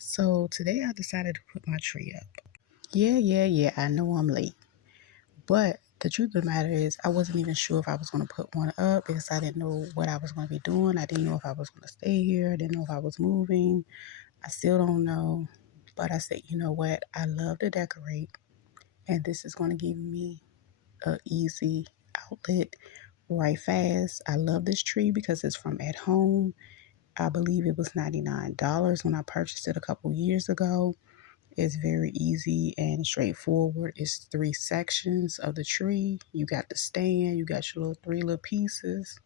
So today I decided to put my tree up. Yeah. I know I'm late. But the truth of the matter is I wasn't even sure if I was going to put one up because I didn't know what I was going to be doing. I didn't know if I was going to stay here. I didn't know if I was moving. I still don't know. But I said, you know what? I love to decorate. And this is going to give me a easy outlet right fast. I love this tree because it's from at home. I believe it was $99 when I purchased it a couple years ago. It's very easy and straightforward. It's three sections of the tree. You got the stand, you got your little three little pieces.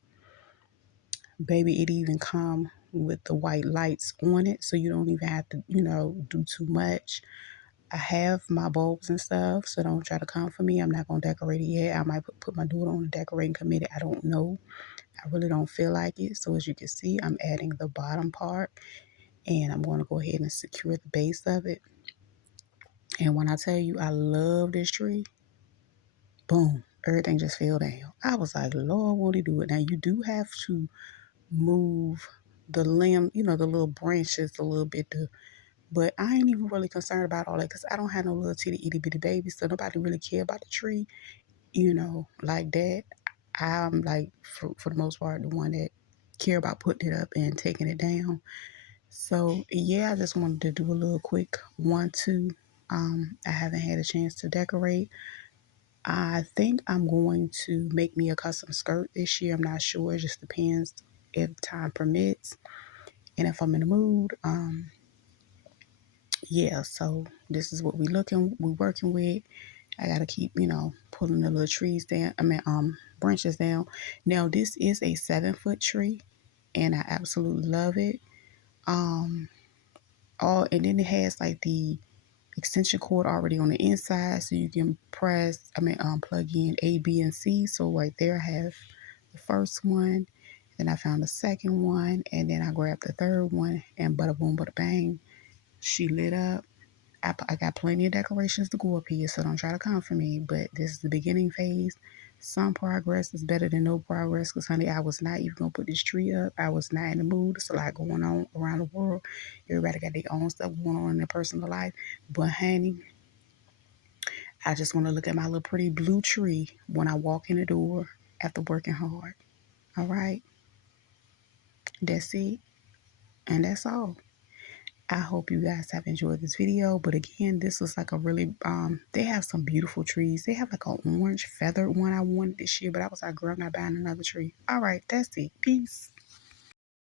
Baby, it even come with the white lights on it, so you don't even have to, do too much. I have my bulbs and stuff, so don't try to come for me. I'm not gonna decorate it yet. I might put my daughter on the decorating committee. I don't know. I really don't feel like it. So as you can see, I'm adding the bottom part, and I'm going to go ahead and secure the base of it. And when I tell you I love this tree, boom, everything just fell down. I was like, Lord, won't he do it? Now you do have to move the limb, the little branches a little bit, but I ain't even really concerned about all that because I don't have no little titty itty bitty babies, so nobody really care about the tree, like that. I'm like, for the most part, the one that care about putting it up and taking it down. So yeah, I just wanted to do a little quick 1-2. I haven't had a chance to decorate. I think I'm going to make me a custom skirt this year. I'm not sure. It just depends if time permits and if I'm in the mood. Yeah, so this is what we working with. I gotta keep, pulling the little trees down. Branches down. Now this is a 7-foot tree, and I absolutely love it. Um, and then it has like the extension cord already on the inside, so you can plug in A, B, and C. So right there I have the first one, then I found the second one, and then I grabbed the third one, and bada boom, bada bang, she lit up. I got plenty of decorations to go up here, so don't try to come for me, but this is the beginning phase. Some progress is better than no progress because, honey, I was not even going to put this tree up. I was not in the mood. There's a lot going on around the world. Everybody got their own stuff going on in their personal life. But, honey, I just want to look at my little pretty blue tree when I walk in the door after working hard. All right? That's it. And that's all. I hope you guys have enjoyed this video. But again, this was like a really, they have some beautiful trees. They have like an orange feathered one I wanted this year, but I was like, girl, I'm not buying another tree. All right, that's it. Peace.